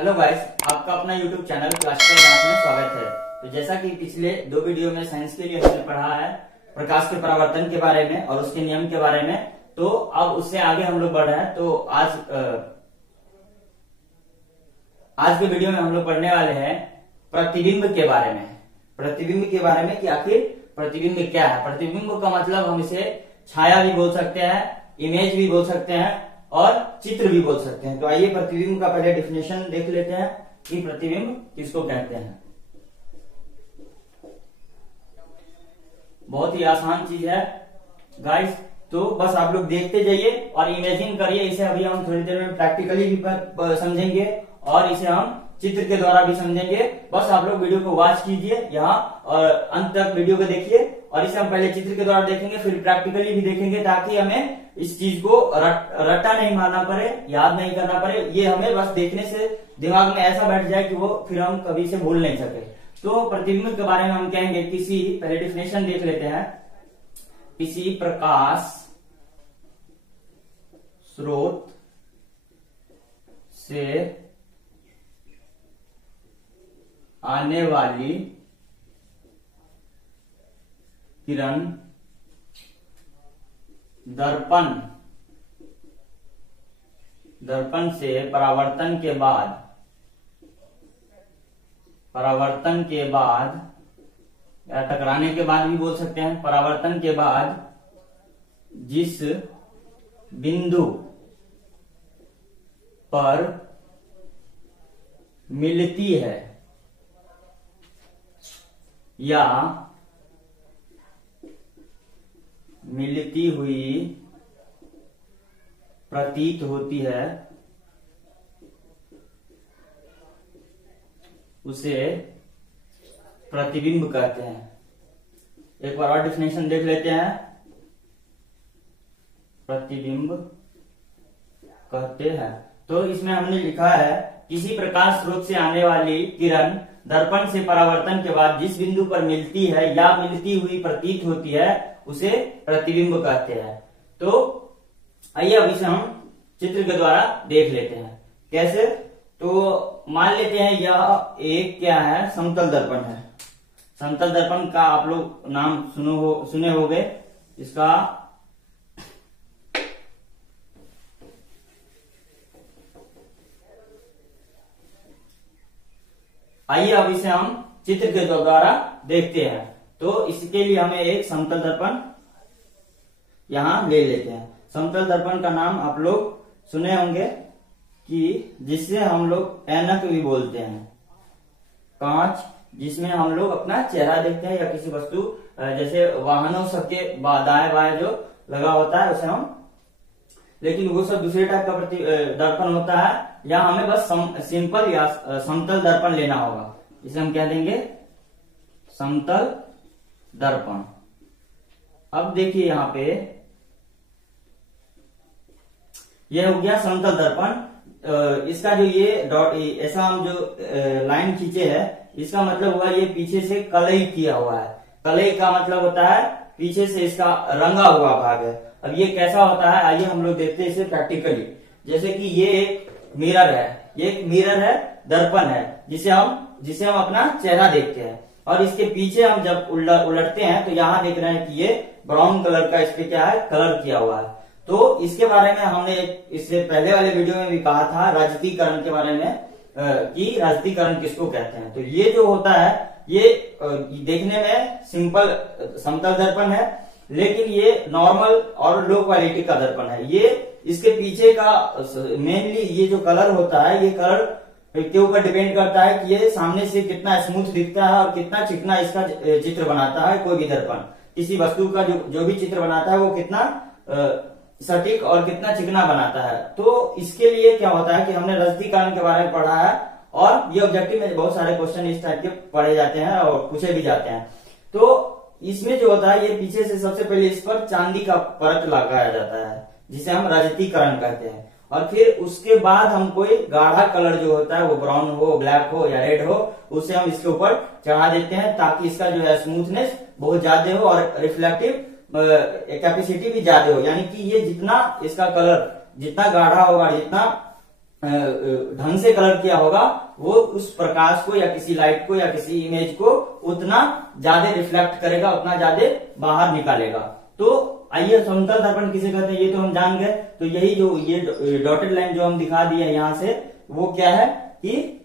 Hello guys, आपका अपना YouTube channel classical dance में स्वागत है। तो जैसा कि पिछले दो वीडियो में साइंस के लिए हमने पढ़ा है प्रकाश के परावर्तन के बारे में और उसके नियम के बारे में, तो अब उससे आगे हम लोग बढ़ रहे हैं। तो आज के वीडियो में हम लोग पढ़ने वाले हैं प्रतिबिंब के बारे में। प्रतिबिंब के बारे में कि आखिर प्रतिबिंब क्या है। प्रतिबिंब का मतलब हम इसे छाया भी बोल सकते हैं, इमेज भी बोल सकते हैं और चित्र भी बोल सकते हैं। तो आइए प्रतिबिंब का पहले डेफिनेशन देख लेते हैं कि प्रतिबिंब किसको कहते हैं। बहुत ही आसान चीज है गाइस, तो बस आप लोग देखते जाइए और इमेजिन करिए। इसे अभी हम थोड़ी देर में प्रैक्टिकली भी समझेंगे और इसे हम चित्र के द्वारा भी समझेंगे। बस आप लोग वीडियो को वॉच कीजिए यहाँ और अंत तक वीडियो को देखिए, और इसे हम पहले चित्र के द्वारा देखेंगे फिर प्रैक्टिकली भी देखेंगे, ताकि हमें इस चीज को रट्टा नहीं मारना पड़े, याद नहीं करना पड़े। ये हमें बस देखने से दिमाग में ऐसा बैठ जाए कि वो फिर हम कभी से भूल नहीं सके। तो प्रतिबिंब के बारे में हम कहेंगे किसी, पहले डेफिनेशन देख लेते हैं, किसी प्रकाश स्रोत से आने वाली किरण दर्पण से परावर्तन के बाद या टकराने के बाद भी बोल सकते हैं, परावर्तन के बाद जिस बिंदु पर मिलती है या मिलती हुई प्रतीत होती है, उसे प्रतिबिंब कहते हैं। एक बार और डेफिनेशन देख लेते हैं। प्रतिबिंब कहते हैं, तो इसमें हमने लिखा है किसी प्रकाश स्रोत से आने वाली किरण दर्पण से परावर्तन के बाद जिस बिंदु पर मिलती है या मिलती हुई प्रतीत होती है, उसे प्रतिबिंब कहते हैं। तो आइए अब इसे हम चित्र के द्वारा देख लेते हैं। कैसे? तो मान लेते हैं यह एक क्या है, समतल दर्पण है। समतल दर्पण का आप लोग नाम सुने होंगे। इसका आइए अब इसे हम चित्र के द्वारा देखते हैं। तो इसके लिए हमें एक समतल दर्पण यहां ले लेते हैं। समतल दर्पण का नाम आप लोग सुने होंगे कि जिससे हम लोग ऐनक भी बोलते हैं, कांच जिसमें हम लोग अपना चेहरा देखते हैं या किसी वस्तु, जैसे वाहनों सबके दाएं बाएं जो लगा होता है उसे हम, लेकिन वो सब दूसरे टाइप का दर्पण होता है। या हमें बस सिंपल या समतल दर्पण लेना होगा, इसे हम कह देंगे समतल दर्पण। अब देखिए यहाँ पे यह हो गया समतल दर्पण। इसका जो ये डॉट ऐसा हम जो लाइन खींचे है, इसका मतलब हुआ ये पीछे से कलई किया हुआ है। कलई का मतलब होता है पीछे से इसका रंगा हुआ भाग है। अब ये कैसा होता है, आइए हम लोग देखते हैं इसे प्रैक्टिकली। जैसे कि ये एक मिरर है, ये एक मिरर है, दर्पण है, जिसे हम अपना चेहरा देखते हैं। और इसके पीछे हम जब उलटते हैं तो यहाँ देख रहे हैं कि ये ब्राउन कलर का इस पे क्या है, कलर किया हुआ है। तो इसके बारे में हमने इससे पहले वाले वीडियो में भी कहा था राजतीकरण के बारे में, कि राजतीकरण किसको कहते हैं। तो ये जो होता है ये देखने में सिंपल समतल दर्पण है, लेकिन ये नॉर्मल और लो क्वालिटी का दर्पण है। ये इसके पीछे का मेनली ये जो कलर होता है, ये कलर के ऊपर डिपेंड करता है कि ये सामने से कितना स्मूथ दिखता है और कितना चिकना इसका चित्र बनाता है। कोई भी दर्पण किसी वस्तु का जो भी चित्र बनाता है वो कितना सटीक और कितना चिकना बनाता है। तो इसके लिए क्या होता है कि हमने रजतीकरण के बारे में पढ़ा है, और ये ऑब्जेक्टिव में बहुत सारे क्वेश्चन इस टाइप के पढ़े जाते हैं और पूछे भी जाते हैं। तो इसमें जो होता है, ये पीछे से सबसे पहले इस पर चांदी का परत लगाया जाता है, जिसे हम रजतीकरण कहते हैं। और फिर उसके बाद हम कोई गाढ़ा कलर जो होता है, वो ब्राउन हो, ब्लैक हो या रेड हो, उसे हम इसके ऊपर चढ़ा देते हैं, ताकि इसका जो है स्मूथनेस बहुत ज्यादा हो और रिफ्लेक्टिव कैपेसिटी भी ज्यादा हो। यानी कि ये जितना इसका कलर जितना गाढ़ा होगा, जितना ढंग से कलर किया होगा वो उस प्रकाश को या किसी लाइट को या किसी इमेज को उतना ज्यादा रिफ्लेक्ट करेगा, उतना ज्यादा बाहर निकालेगा। तो आइए समतल दर्पण किसे कहते हैं ये तो हम जान गए। तो यही जो ये डॉटेड लाइन जो हम दिखा दिए यहाँ से वो क्या है कि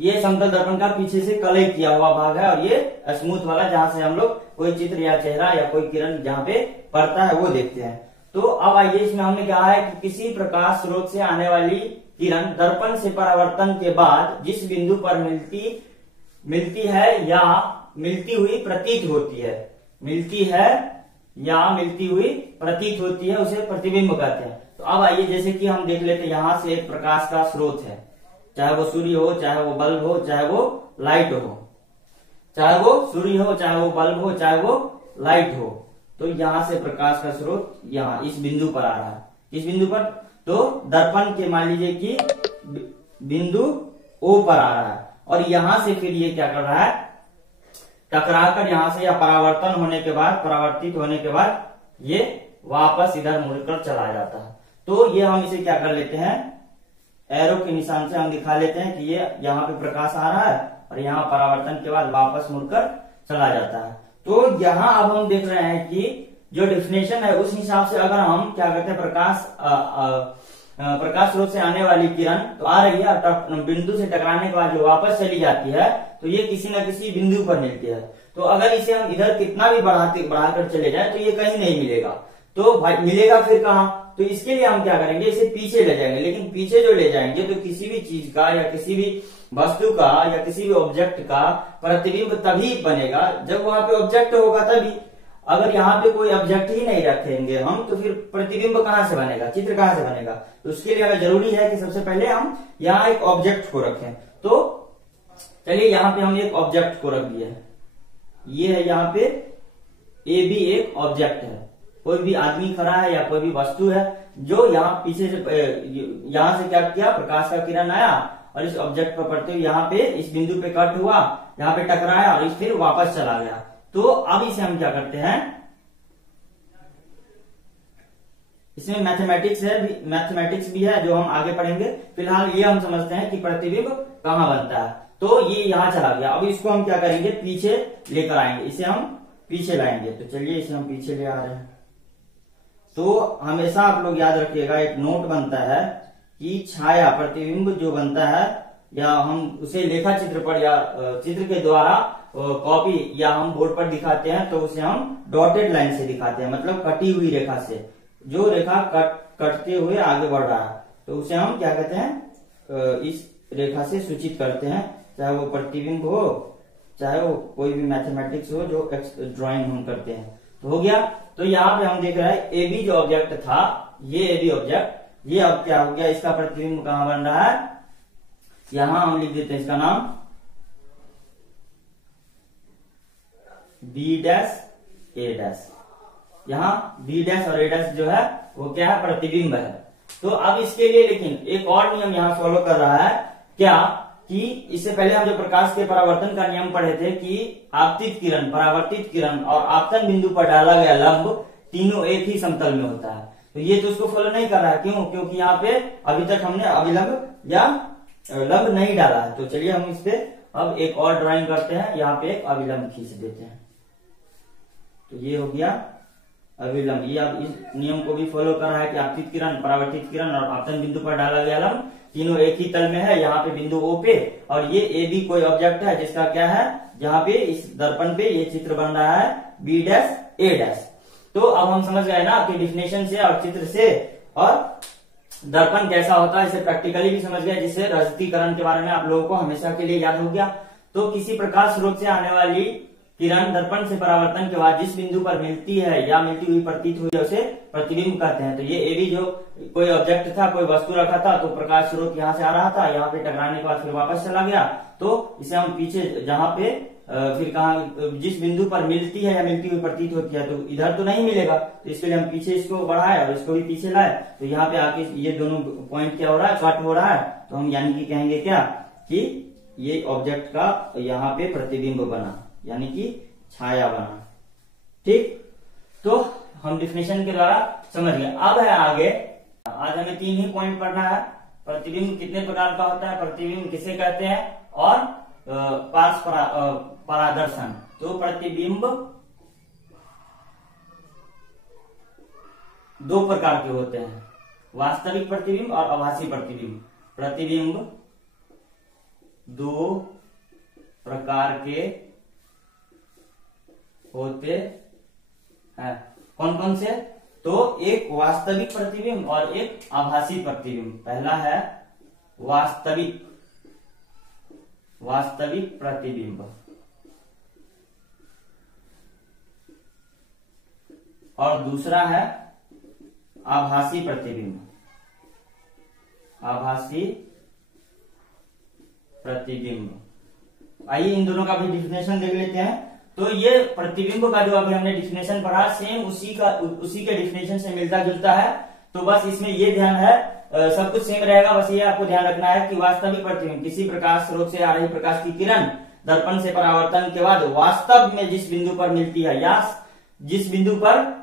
ये समतल दर्पण का पीछे से कलई किया हुआ भाग है, और ये स्मूथ वाला जहां से हम लोग कोई चित्र या चेहरा या कोई किरण जहाँ पे पड़ता है वो देखते हैं। तो अब आइए इसमें हमने कहा है कि किसी प्रकाश स्रोत से आने वाली किरण दर्पण से परावर्तन के बाद जिस बिंदु पर मिलती है या मिलती हुई प्रतीत होती है, मिलती है या मिलती हुई प्रतीत होती है उसे प्रतिबिंब कहते हैं। तो अब आइए जैसे कि हम देख लेते हैं यहां से एक प्रकाश का स्रोत है, चाहे वो सूर्य हो, चाहे वो बल्ब हो, चाहे वो लाइट हो, चाहे वो सूर्य हो, चाहे वो बल्ब हो, चाहे वो लाइट हो। तो यहां से प्रकाश का स्रोत यहाँ इस बिंदु पर आ रहा है, इस बिंदु पर। तो दर्पण के मान लीजिए कि बिंदु O पर आ रहा है, और यहां से फिर ये क्या कर रहा है, टकराकर यहां से या परावर्तन होने के बाद, परावर्तित होने के बाद ये वापस इधर मुड़कर चला जाता है। तो ये हम इसे क्या कर लेते हैं, एरो के निशान से हम दिखा लेते हैं कि ये यहाँ पे प्रकाश आ रहा है और यहाँ परावर्तन के बाद वापस मुड़कर चला जाता है। तो यहाँ अब हम देख रहे हैं कि जो डेफिनेशन है उस हिसाब से अगर हम क्या करते हैं, प्रकाश स्रोत से आने वाली किरण तो आ रही है, बिंदु से टकराने के बाद जो वापस चली जाती है तो ये किसी न किसी बिंदु पर मिलती है। तो अगर इसे हम इधर कितना भी बढ़ाकर चले जाए तो ये कहीं नहीं मिलेगा। तो भाई मिलेगा फिर कहाँ, तो इसके लिए हम क्या करेंगे, इसे पीछे ले जाएंगे। लेकिन पीछे जो ले जाएंगे तो किसी भी चीज का या किसी भी वस्तु का या किसी भी ऑब्जेक्ट का प्रतिबिंब तभी बनेगा जब वहां पे ऑब्जेक्ट होगा तभी। अगर यहाँ पे कोई ऑब्जेक्ट ही नहीं रखेंगे हम तो फिर प्रतिबिंब कहाँ से बनेगा, चित्र कहाँ से बनेगा। तो उसके लिए हमें जरूरी है कि सबसे पहले हम यहाँ एक ऑब्जेक्ट को रखें। तो चलिए यहाँ पे हम एक ऑब्जेक्ट को रख दिए, ये है यहाँ पे ए भी एक ऑब्जेक्ट है, कोई भी आदमी खड़ा है या कोई भी वस्तु है जो यहाँ पीछे से यहाँ से क्या किया, प्रकाश का किरण आया और इस ऑब्जेक्ट पर पड़ते हुए यहाँ पे इस बिंदु पे कट हुआ, यहाँ पे टकराया और फिर वापस चला गया। तो अब इसे हम क्या करते हैं, इसमें मैथमेटिक्स है, मैथमेटिक्स भी है जो हम आगे पढ़ेंगे। फिलहाल ये हम समझते हैं कि प्रतिबिंब कहाँ बनता है। तो ये यहाँ चला गया, अब इसको हम क्या करेंगे, पीछे लेकर आएंगे, इसे हम पीछे लाएंगे। तो चलिए इसे हम पीछे ले आ रहे हैं। तो हमेशा आप लोग याद रखिएगा, एक नोट बनता है कि छाया प्रतिबिंब जो बनता है या हम उसे लेखा चित्र पर या चित्र के द्वारा कॉपी या हम बोर्ड पर दिखाते हैं तो उसे हम डॉटेड लाइन से दिखाते हैं, मतलब कटी हुई रेखा से। जो रेखा कटते हुए आगे बढ़ रहा है तो उसे हम क्या कहते हैं, इस रेखा से सूचित करते हैं, चाहे वो प्रतिबिंब हो चाहे वो कोई भी मैथमेटिक्स हो जो ड्राइंग हम करते हैं। तो हो गया। तो यहाँ पे हम देख रहे हैं ए बी जो ऑब्जेक्ट था, ये ए बी ऑब्जेक्ट, ये अब क्या हो गया, इसका प्रतिबिंब कहाँ बन रहा है, यहां हम लिख देते हैं इसका नाम बी डैश ए डैश। यहाँ बी डैश और ए डैश जो है वो क्या है, प्रतिबिंब है। तो अब इसके लिए लेकिन एक और नियम यहाँ फॉलो कर रहा है क्या, कि इससे पहले हम जो प्रकाश के परावर्तन का नियम पढ़े थे कि आपतित किरण, परावर्तित किरण और आपतन बिंदु पर डाला गया लंब तीनों एक ही समतल में होता है। तो ये तो उसको फॉलो नहीं कर रहा है, क्यों, क्योंकि यहाँ पे अभी तक हमने अभिलंब या लंब नहीं डाला है। तो चलिए हम इस पे अब एक और ड्राइंग करते हैं, यहाँ पे एक अभिलंब खींच देते हैं। तो ये हो गया अभिलंब। ये अब इस नियम को भी फॉलो कर रहा है कि आपतित किरण, परावर्तित किरण और आपतन बिंदु पर डाला गया लंब तीनों एक ही तल में है, यहाँ पे बिंदु O पे, और ये ए बी कोई ऑब्जेक्ट है जिसका क्या है, जहाँ पे इस दर्पण पे ये चित्र बन रहा है बी डैश ए डैश। तो अब हम समझ गए ना कि डिफिनेशन से और चित्र से और दर्पण कैसा होता है, इसे प्रैक्टिकली भी समझ गए, जिससे रजतीकरण के बारे में आप लोगों को हमेशा के लिए याद हो गया। तो किसी प्रकाश स्रोत से आने वाली किरण दर्पण से परावर्तन के बाद जिस बिंदु पर मिलती है या मिलती हुई प्रतीत हुई है उसे प्रतिबिंब कहते हैं। तो ये ए बी जो कोई ऑब्जेक्ट था, कोई वस्तु रखा था, तो प्रकाश स्रोत यहाँ से आ रहा था, यहाँ पे टकराने के बाद फिर वापस चला गया। तो इसे हम पीछे जहाँ पे फिर कहा जिस बिंदु पर मिलती है या मिलती हुई प्रतीत होती है, तो इधर तो नहीं मिलेगा, तो इसके लिए हम पीछे इसको बढ़ाए और इसको भी पीछे लाए। तो यहाँ पे आके ये दोनों पॉइंट क्या हो रहा है, कट हो रहा है। तो हम यानी कि कहेंगे क्या, कि ये ऑब्जेक्ट का यहाँ पे प्रतिबिंब बना, यानी कि छाया बना। ठीक, तो हम डिफिनेशन के द्वारा समझ गए। अब है आगे, आज हमें 3 ही पॉइंट पढ़ना है। प्रतिबिंब कितने प्रकार का होता है, प्रतिबिंब किसे कहते हैं, और पार्श्व परादर्शन। तो प्रतिबिंब दो प्रकार के होते हैं, वास्तविक प्रतिबिंब और आभासी प्रतिबिंब। प्रतिबिंब दो प्रकार के होते हैं, कौन कौन से? तो एक वास्तविक प्रतिबिंब और एक आभासी प्रतिबिंब। पहला है वास्तविक प्रतिबिंब, और दूसरा है आभासी प्रतिबिंब। आभासी प्रतिबिंब। आइए इन दोनों का भी डिफिनेशन देख लेते हैं। तो ये प्रतिबिंब का जो अभी हमने डिफिनेशन पढ़ा, सेम उसी के डिफिनेशन से मिलता जुलता है। तो बस इसमें ये ध्यान है, सब कुछ सेम रहेगा, बस ये आपको ध्यान रखना है कि वास्तविक प्रतिबिंब किसी प्रकाश स्रोत से आ रही प्रकाश की किरण दर्पण से परावर्तन के बाद वास्तव में जिस बिंदु पर मिलती है, या जिस बिंदु पर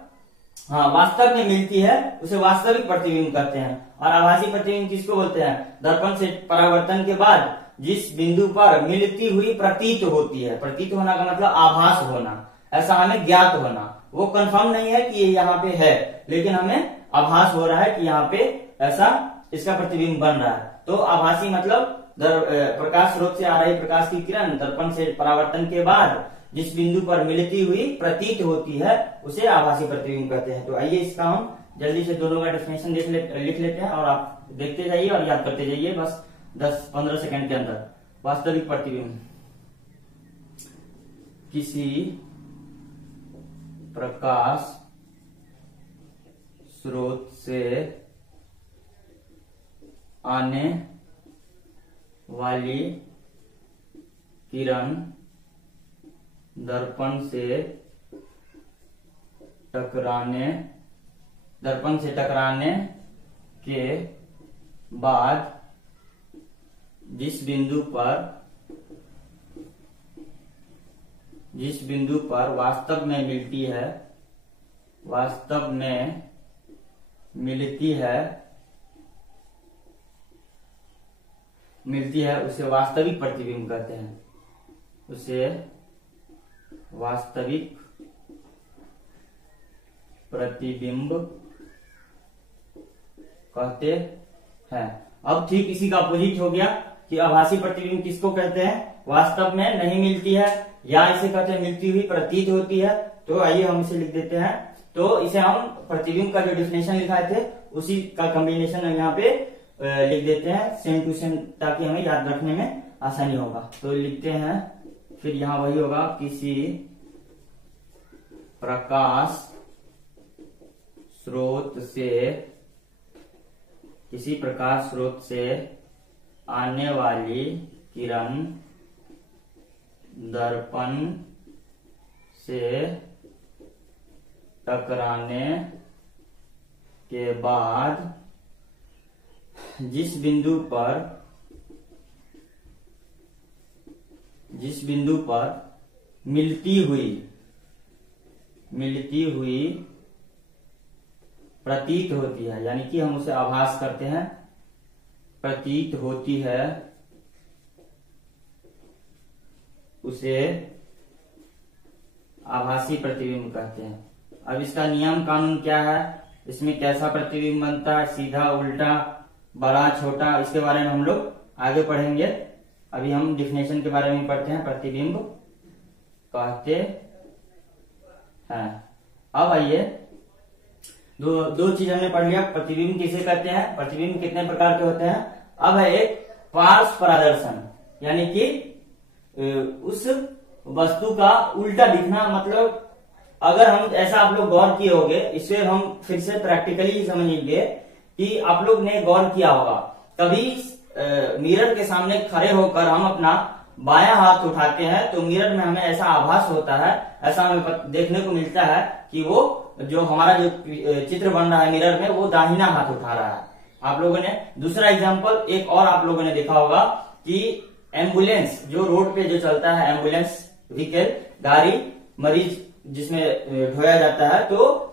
वास्तव में मिलती है, उसे वास्तविक प्रतिबिंब कहते हैं। और आभासी प्रतिबिंब किसको बोलते हैं? दर्पण से परावर्तन के बाद जिस बिंदु पर मिलती हुई प्रतीत होती है। प्रतीत होना का मतलब आभास होना, ऐसा हमें ज्ञात होना। वो कंफर्म नहीं है कि ये यहाँ पे है, लेकिन हमें आभास हो रहा है कि यहाँ पे ऐसा इसका प्रतिबिंब बन रहा है। तो आभासी मतलब प्रकाश स्रोत से आ रही प्रकाश की किरण दर्पण से परावर्तन के बाद जिस बिंदु पर मिलती हुई प्रतीत होती है, उसे आभासी प्रतिबिंब कहते हैं। तो आइए इसका हम जल्दी से दोनों का डेफिनेशन लिख लेते हैं, और आप देखते जाइए और याद करते जाइए बस 10-15 सेकंड के अंदर। वास्तविक प्रतिबिंब किसी प्रकाश स्रोत से आने वाली किरण दर्पण से टकराने के बाद जिस बिंदु पर वास्तव में मिलती है उसे वास्तविक प्रतिबिंब कहते हैं। उसे वास्तविक प्रतिबिंब कहते हैं। अब ठीक इसी का अपोजिट हो गया कि आभासी प्रतिबिंब किसको कहते हैं? वास्तव में नहीं मिलती है, या इसे कहते हैं मिलती हुई प्रतीत होती है। तो आइए हम इसे लिख देते हैं। तो इसे हम प्रतिबिंब का जो डिफिनेशन लिखाए थे उसी का कॉम्बिनेशन यहाँ पे लिख देते हैं, सेम टू सेम, ताकि हमें याद रखने में आसानी होगा। तो लिखते हैं, फिर यहाँ वही होगा, किसी प्रकाश स्रोत से आने वाली किरण दर्पण से टकराने के बाद जिस बिंदु पर मिलती हुई प्रतीत होती है, यानी कि हम उसे आभास करते हैं, प्रतीत होती है, उसे आभासी प्रतिबिंब कहते हैं। अब इसका नियम कानून क्या है, इसमें कैसा प्रतिबिंब बनता है, सीधा, उल्टा, बड़ा, छोटा, इसके बारे में हम लोग आगे पढ़ेंगे। अभी हम डिफिनेशन के बारे में पढ़ते हैं। प्रतिबिंब कहते हैं। अब आइए, दो चीज हमने पढ़ लिया। प्रतिबिंब किसे कहते हैं, प्रतिबिंब कितने प्रकार के होते हैं। अब है एक पार्श्व परादर्शन, यानी कि उस वस्तु का उल्टा दिखना। मतलब अगर हम ऐसा, आप लोग गौर किए होंगे, इसे हम फिर से प्रैक्टिकली समझेंगे कि आप लोग ने गौर किया होगा, कभी मिरर के सामने खड़े होकर हम अपना बायां हाथ उठाते हैं तो मिरर में हमें ऐसा आभास होता है, ऐसा हमें देखने को मिलता है कि वो जो हमारा जो चित्र बन रहा है मिरर में, वो दाहिना हाथ उठा रहा है। आप लोगों ने दूसरा एग्जांपल एक और आप लोगों ने देखा होगा कि एम्बुलेंस जो रोड पे जो चलता है, एम्बुलेंस व्हीकल, गाड़ी, मरीज जिसमें ढोया जाता है, तो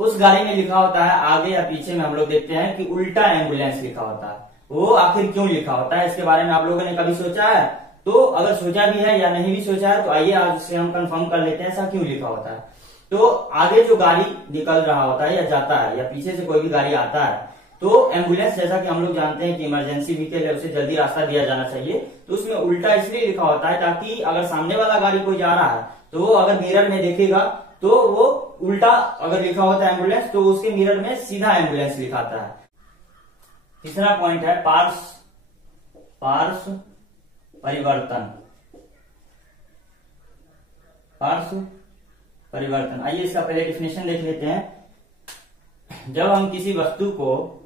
उस गाड़ी में लिखा होता है आगे या पीछे में हम लोग देखते हैं कि उल्टा एम्बुलेंस लिखा होता है। वो आखिर क्यों लिखा होता है, इसके बारे में आप लोगों ने कभी सोचा है? तो अगर सोचा भी है या नहीं भी सोचा है तो आइए आज इससे हम कंफर्म कर लेते हैं ऐसा क्यों लिखा होता है। तो आगे जो गाड़ी निकल रहा होता है या जाता है या पीछे से कोई भी गाड़ी आता है तो एम्बुलेंस, जैसा कि हम लोग जानते हैं कि इमरजेंसी व्हीकल है, उसे जल्दी रास्ता दिया जाना चाहिए, तो उसमें उल्टा इसलिए लिखा होता है ताकि अगर सामने वाला गाड़ी कोई जा रहा है तो वो अगर मिरर में देखेगा तो वो उल्टा अगर लिखा होता है एम्बुलेंस तो उसके मिरर में सीधा एम्बुलेंस लिखाता है। तीसरा पॉइंट है पार्श्व परिवर्तन। पार्श्व परिवर्तन, आइए इसका पहले डेफिनेशन देख लेते हैं। जब हम किसी वस्तु को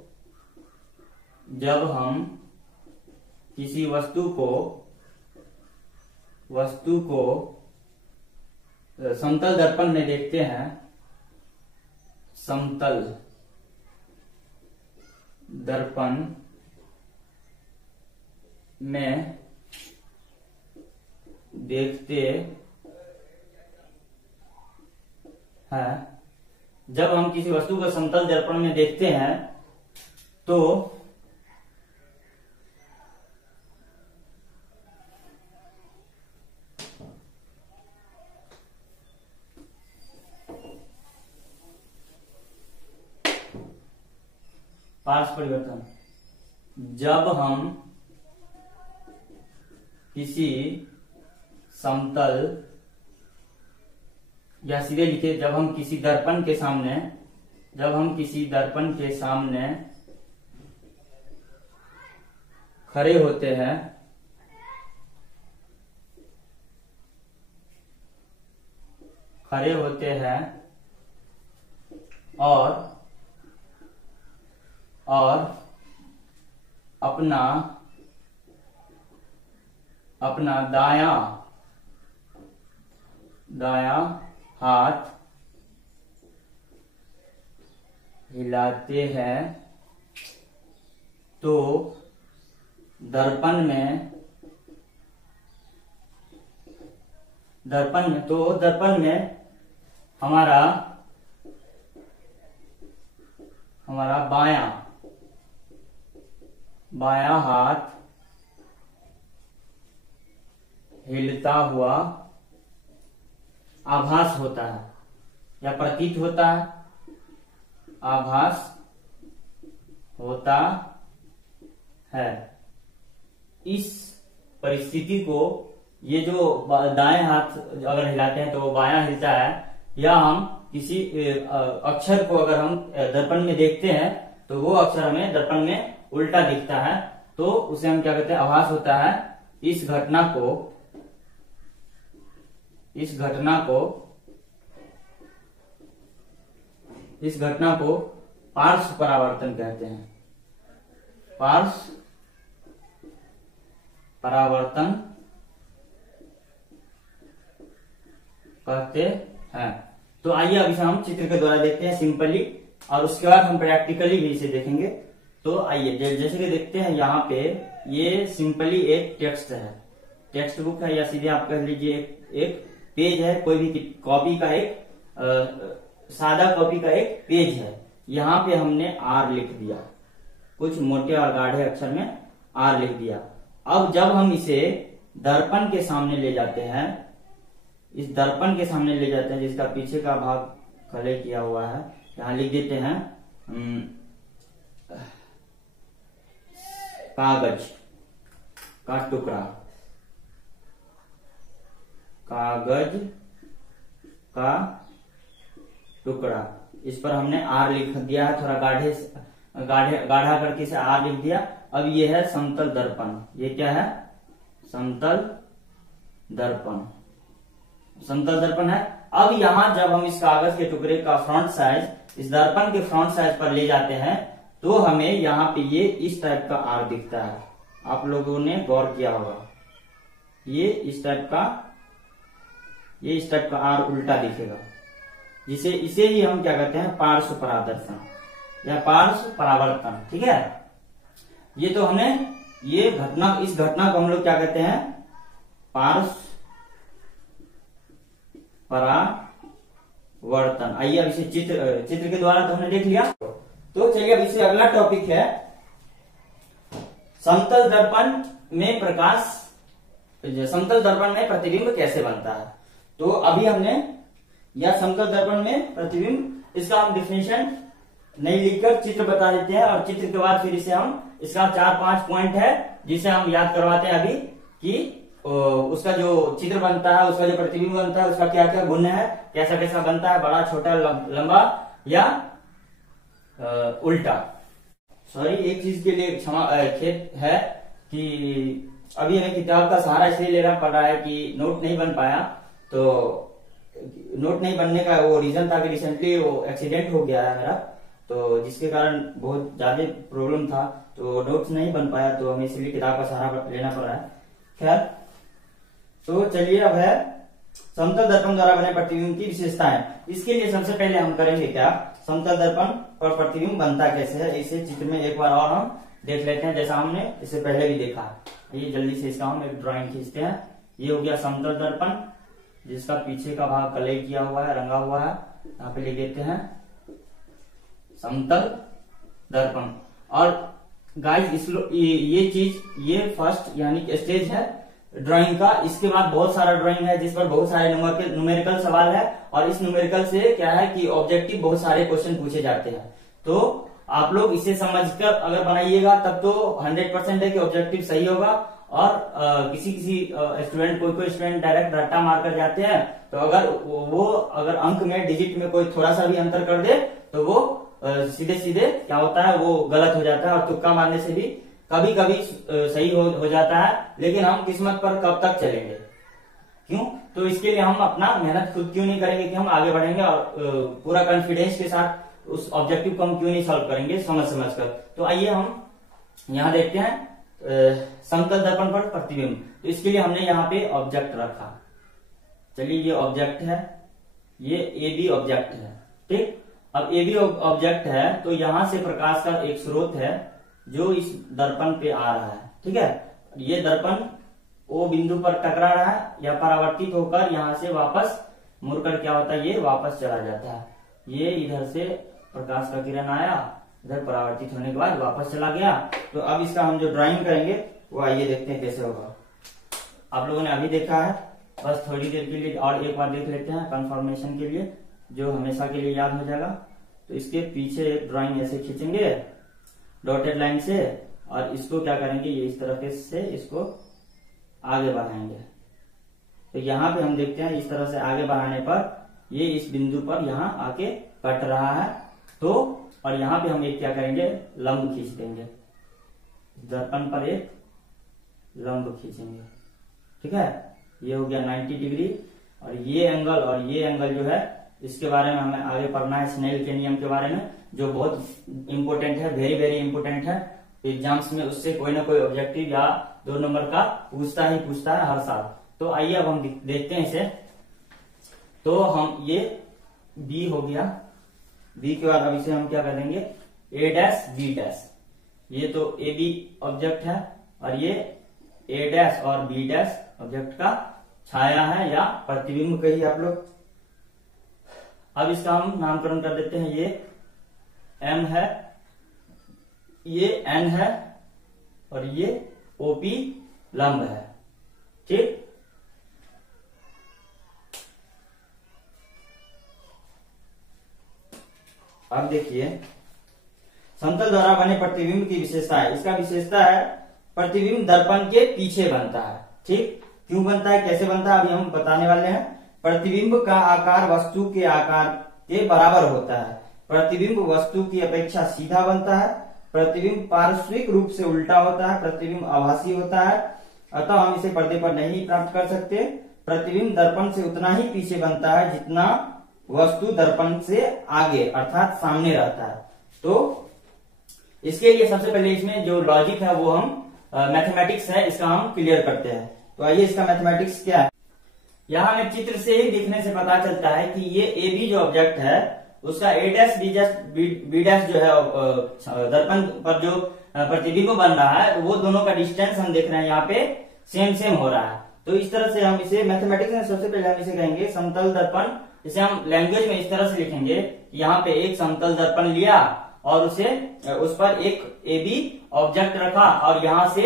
समतल दर्पण में देखते हैं, समतल दर्पण में देखते हैं, जब हम किसी वस्तु को समतल दर्पण में देखते हैं तो पार्श्व परिवर्तन, जब हम किसी समतल, या सीधे लिखे जब हम किसी दर्पण के सामने खड़े होते हैं और अपना दायां हाथ हिलाते हैं तो दर्पण में हमारा बायां हाथ हिलता हुआ आभास होता है या प्रतीत होता है, आभास होता है। इस परिस्थिति को, ये जो दाएं हाथ अगर हिलाते हैं तो वो बायां हिलता है, या हम किसी अक्षर को अगर हम दर्पण में देखते हैं तो वो अक्षर हमें दर्पण में उल्टा दिखता है, तो उसे हम क्या कहते हैं, आभास होता है। इस घटना को पार्श्व परावर्तन कहते हैं। पार्श्व परावर्तन कहते हैं। तो आइए अब इसे हम चित्र के द्वारा देखते हैं सिंपली, और उसके बाद हम प्रैक्टिकली भी इसे देखेंगे। तो आइए जैसे कि देखते हैं यहाँ पे, ये सिंपली एक टेक्स्ट बुक है, या सीधे आप कह लीजिए एक पेज है, कोई भी कॉपी का सादा कॉपी का एक पेज है। यहाँ पे हमने आर लिख दिया, कुछ मोटे और गाढ़े अक्षर में आर लिख दिया। अब जब हम इसे दर्पण के सामने ले जाते हैं, जिसका पीछे का भाग कलर किया हुआ है, यहाँ लिख देते हैं कागज का टुकड़ा, कागज का टुकड़ा। इस पर हमने आर लिख दिया है, थोड़ा गाढ़ा करके इसे आर लिख दिया। अब ये है समतल दर्पण, ये क्या है, समतल दर्पण है। अब यहाँ जब हम इस कागज के टुकड़े का फ्रंट साइज इस दर्पण के फ्रंट साइज पर ले जाते हैं तो हमें यहाँ पे ये इस टाइप का आर दिखता है। आप लोगों ने गौर किया होगा, ये इस टाइप का आर उल्टा दिखेगा, इसे ही हम क्या कहते हैं, पार्श्व परादर्शन या पार्श्व परावर्तन। ठीक है, ये तो हमने इस घटना को हम लोग क्या कहते हैं, पार्श्व परावर्तन। आइए अब इसे चित्र के द्वारा तो हमने देख लिया। तो चलिए अब इससे अगला टॉपिक है समतल दर्पण में प्रकाश, समतल दर्पण में प्रतिबिंब कैसे बनता है। तो अभी हमने या समतल दर्पण में प्रतिबिंब, इसका हम डिफिनेशन नहीं लिखकर चित्र बता देते हैं और चित्र के बाद फिर इसे हम, इसका 4-5 पॉइंट है जिसे हम याद करवाते हैं अभी कि उसका जो चित्र बनता है, उसका जो प्रतिबिंब बनता है, उसका क्या क्या गुण है, कैसा कैसा बनता है, बड़ा छोटा लंबा या उल्टा। सॉरी, एक चीज के लिए क्षमा खेद है कि अभी हमें किताब का सहारा इसलिए लेना पड़ रहा है कि नोट नहीं बन पाया। तो नोट नहीं बनने का वो रीजन था कि रिसेंटली वो एक्सीडेंट हो गया है मेरा, तो जिसके कारण बहुत ज्यादा प्रॉब्लम था, तो नोट्स नहीं बन पाया, तो हमें इसलिए किताब का सहारा लेना पड़ रहा है। खैर, तो चलिए अब है समतल दर्पण द्वारा बने प्रतिबिंब की विशेषताएं। इसके लिए सबसे पहले हम करेंगे क्या, समतल दर्पण पर प्रतिबिंब बनता कैसे है, इसे चित्र में एक बार और हम देख लेते हैं, जैसा हमने इससे पहले भी देखा। ये जल्दी से इसका हम एक ड्राइंग खींचते हैं। ये हो गया समतल दर्पण, जिसका पीछे का भाग कलई किया हुआ है, रंगा हुआ है। यहाँ पे लिख देते हैं समतल दर्पण। और गाइस ये चीज, ये फर्स्ट यानी कि स्टेज है ड्राइंग का। इसके बाद बहुत सारा ड्राइंग है जिस पर बहुत सारे न्यूमेरिकल सवाल है, और इस न्यूमेरिकल से क्या है कि ऑब्जेक्टिव बहुत सारे क्वेश्चन पूछे जाते हैं। तो आप लोग इसे समझकर अगर बनाइएगा तब तो 100% है कि ऑब्जेक्टिव सही होगा। और किसी स्टूडेंट, कोई स्टूडेंट डायरेक्ट रट्टा मार कर जाते हैं, तो अगर अंक में, डिजिट में कोई थोड़ा सा भी अंतर कर दे तो वो सीधे सीधे क्या होता है, वो गलत हो जाता है। और तुक्का मारने से भी कभी कभी सही हो जाता है, लेकिन हम किस्मत पर कब तक चलेंगे, क्यों? तो इसके लिए हम अपना मेहनत खुद क्यों नहीं करेंगे कि हम आगे बढ़ेंगे और पूरा कॉन्फिडेंस के साथ उस ऑब्जेक्टिव को हम क्यों नहीं सॉल्व करेंगे समझ कर। तो आइए हम यहाँ देखते हैं समतल दर्पण पर प्रतिबिंब। तो इसके लिए हमने यहाँ पे ऑब्जेक्ट रखा। चलिए, ये ऑब्जेक्ट है, ये ए बी ऑब्जेक्ट है, ठीक। अब ए बी ऑब्जेक्ट है, तो यहां से प्रकाश का एक स्रोत है जो इस दर्पण पे आ रहा है, ठीक है। ये दर्पण ओ बिंदु पर टकरा रहा है या परावर्तित होकर यहाँ से वापस मुड़कर क्या होता है, ये वापस चला जाता है। ये इधर से प्रकाश का किरण आया, इधर परावर्तित होने के बाद वापस चला गया। तो अब इसका हम जो ड्राइंग करेंगे वो आइए देखते हैं कैसे होगा। आप लोगों ने अभी देखा है, बस थोड़ी देर के लिए और एक बार देख लेते हैं कंफर्मेशन के लिए, जो हमेशा के लिए याद हो जाएगा। तो इसके पीछे एक ड्राइंग ऐसे खींचेंगे डॉटेड लाइन से, और इसको क्या करेंगे, ये इस तरह से इसको आगे बढ़ाएंगे। तो यहाँ पे हम देखते हैं इस तरह से आगे बढ़ाने पर ये इस बिंदु पर यहाँ आके कट रहा है। तो और यहाँ पे हम एक क्या करेंगे, लंब खींच देंगे, दर्पण पर एक लंब खींचेंगे, ठीक है। ये हो गया 90 डिग्री। और ये एंगल जो है, इसके बारे में हमें आगे पढ़ना है, स्नेल के नियम के बारे में, जो बहुत इंपोर्टेंट है, वेरी वेरी इंपोर्टेंट है। एग्जाम्स में उससे कोई ना कोई ऑब्जेक्टिव या 2 नंबर का पूछता है हर साल। तो आइए अब हम देखते हैं इसे। तो हम ये बी हो गया, बी के बाद अब इसे हम क्या कर देंगे, ए डैश बी डैश। ये तो ए बी ऑब्जेक्ट है और ये ए डैश और बी डैश ऑब्जेक्ट का छाया है या प्रतिबिंब कहिए आप लोग। अब इसका हम नामकरण कर देते हैं, ये एम है, ये एन है और ये ओपी लंब है, ठीक। अब देखिए समतल द्वारा बने प्रतिबिंब की विशेषता है। इसका विशेषता है प्रतिबिंब दर्पण के पीछे बनता है, ठीक। क्यों बनता है, कैसे बनता है, अभी हम बताने वाले हैं। प्रतिबिंब का आकार वस्तु के आकार के बराबर होता है। प्रतिबिंब वस्तु की अपेक्षा सीधा बनता है। प्रतिबिंब पार्श्विक रूप से उल्टा होता है। प्रतिबिंब आभासी होता है, अतः हम इसे पर्दे पर नहीं प्राप्त कर सकते। प्रतिबिंब दर्पण से उतना ही पीछे बनता है जितना वस्तु दर्पण से आगे अर्थात सामने रहता है। तो इसके लिए सबसे पहले इसमें जो लॉजिक है वो हम मैथमेटिक्स है, इसका हम क्लियर करते हैं। तो आइए इसका मैथमेटिक्स क्या है। यहाँ हमें चित्र से ही दिखने से पता चलता है कि ये ए बी जो ऑब्जेक्ट है उसका ए डैश बी डैश जो है दर्पण पर जो प्रतिबिंब बन रहा है, वो दोनों का डिस्टेंस हम देख रहे हैं यहाँ पे सेम हो रहा है। तो इस तरह से हम इसे मैथमेटिक्स में सबसे पहले हम इसे कहेंगे समतल दर्पण। इसे हम लैंग्वेज में इस तरह से लिखेंगे, यहाँ पे एक समतल दर्पण लिया और उस पर एक ए बी ऑब्जेक्ट रखा और यहाँ से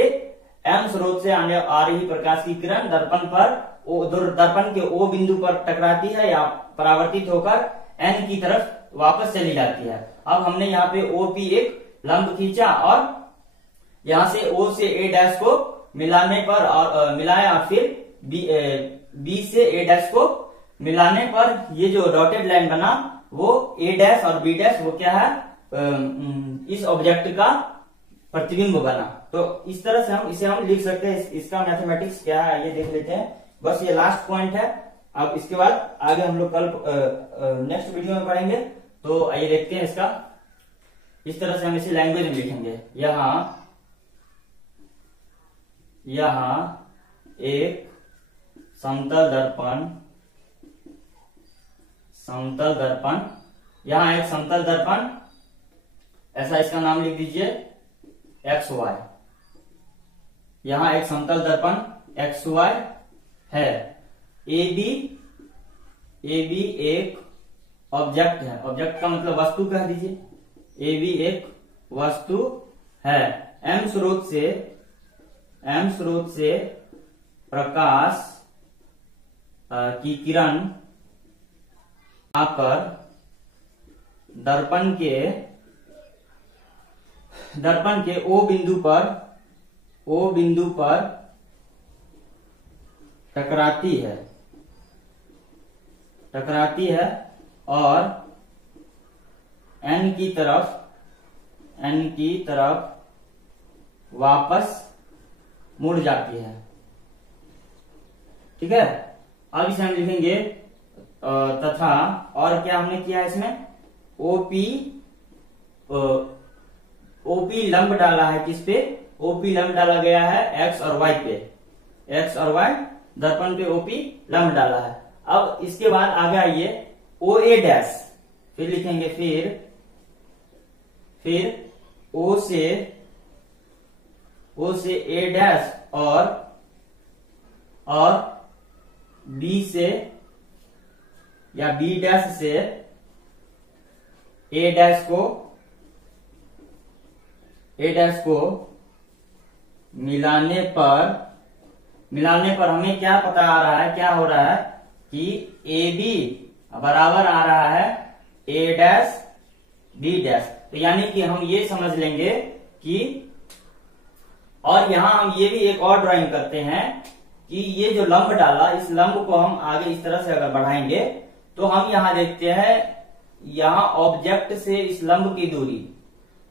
एम स्रोत से आ रही प्रकाश की किरण दर्पण के ओ बिंदु पर टकराती है या परावर्तित होकर एन की तरफ वापस चली जाती है। अब हमने यहाँ पे ओपी एक लंब खींचा और यहाँ से ओ से ए डैश को मिलाने पर और मिलाया और फिर बी से ए डैश को मिलाने पर ये जो डॉटेड लाइन बना वो ए डैश और बी डैश वो क्या है, इस ऑब्जेक्ट का प्रतिबिंब बना। तो इस तरह से हम लिख सकते हैं। इसका मैथमेटिक्स क्या है ये देख लेते हैं। बस ये लास्ट पॉइंट है। अब इसके बाद आगे हम लोग कल नेक्स्ट वीडियो में पढ़ेंगे। तो आइए देखते हैं इसका। इस तरह से हम इसे लैंग्वेज में लिखेंगे। यहाँ एक समतल दर्पण, यहाँ एक समतल दर्पण, ऐसा इसका नाम लिख दीजिए एक्स वाई। यहाँ एक समतल दर्पण एक्स वाई है। ए बी एक ऑब्जेक्ट है। ऑब्जेक्ट का मतलब वस्तु कह दीजिए। ए बी एक वस्तु है। एम स्रोत से प्रकाश की किरण आकर दर्पण के ओ बिंदु पर टकराती है और एन की तरफ वापस मुड़ जाती है। ठीक है। अब इसे हम लिखेंगे तथा, और क्या हमने किया इसमें, ओपी लंब डाला है। किस पे? ओपी लंब डाला गया है एक्स और वाई पे। एक्स और वाई दर्पण पे ओपी लंब डाला है। अब इसके बाद आगे आइए ओ ए डैश, फिर लिखेंगे फिर ओ से ए डैश और बी से या बी डैश से ए डैश को मिलाने पर हमें क्या पता आ रहा है, क्या हो रहा है कि ए बी बराबर आ रहा है ए डैश बी डैश। तो यानी कि हम ये समझ लेंगे कि, और यहां हम ये भी एक और ड्राइंग करते हैं कि ये जो लंब डाला, इस लंब को हम आगे इस तरह से अगर बढ़ाएंगे तो हम यहां देखते हैं, यहां ऑब्जेक्ट से इस लंब की दूरी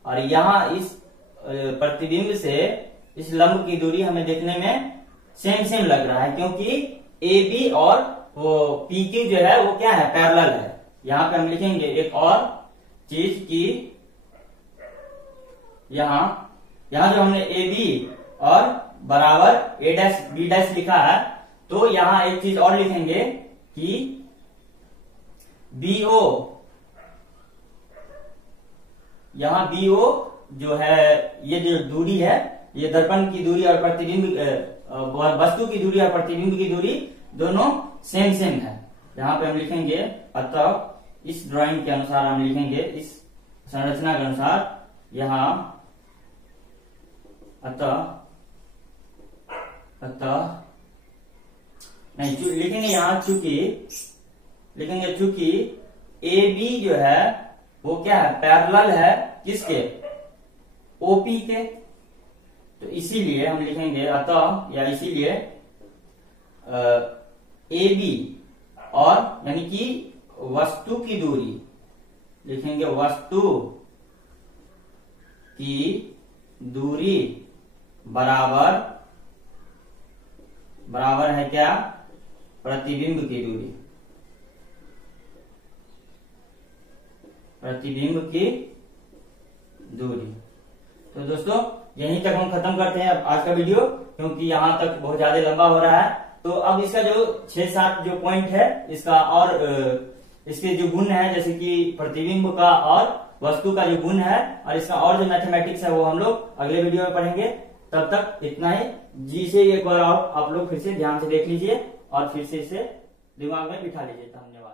और यहां इस प्रतिबिंब से इस लंब की दूरी हमें देखने में सेम लग रहा है, क्योंकि ए बी और वो पी क्यू जो है वो क्या है, पैरेलल है। यहां पे हम लिखेंगे एक और चीज की, यहां जो हमने ए बी और बराबर ए डैश बी डैश लिखा है, तो यहां एक चीज और लिखेंगे कि बीओ, यहां बीओ जो है, ये जो दूरी है, ये दर्पण की दूरी और प्रतिबिंब वस्तु की दूरी और प्रतिबिंब की दूरी दोनों सेम है। यहां पे हम लिखेंगे, अतः इस ड्राइंग के अनुसार हम लिखेंगे, इस संरचना के अनुसार यहां अतः नहीं लिखेंगे, यहां चूंकि ए बी जो है वो क्या है, पैरेलल है किसके, ओपी के। तो इसीलिए हम लिखेंगे अतः, या इसीलिए ए बी और यानी कि वस्तु की दूरी, लिखेंगे वस्तु की दूरी बराबर है क्या, प्रतिबिंब की दूरी, तो दोस्तों यहीं तक हम खत्म करते हैं आज का वीडियो, क्योंकि यहां तक बहुत ज्यादा लंबा हो रहा है। तो अब इसका जो 6-7 जो पॉइंट है इसका, और इसके जो गुण है, जैसे कि प्रतिबिंब का और वस्तु का जो गुण है, और इसका और जो मैथमेटिक्स है वो हम लोग अगले वीडियो में पढ़ेंगे। तब तक इतना ही। जी से एक बार आप लोग फिर से ध्यान से देख लीजिए और फिर से इसे दिमाग में बिठा लीजिए। धन्यवाद।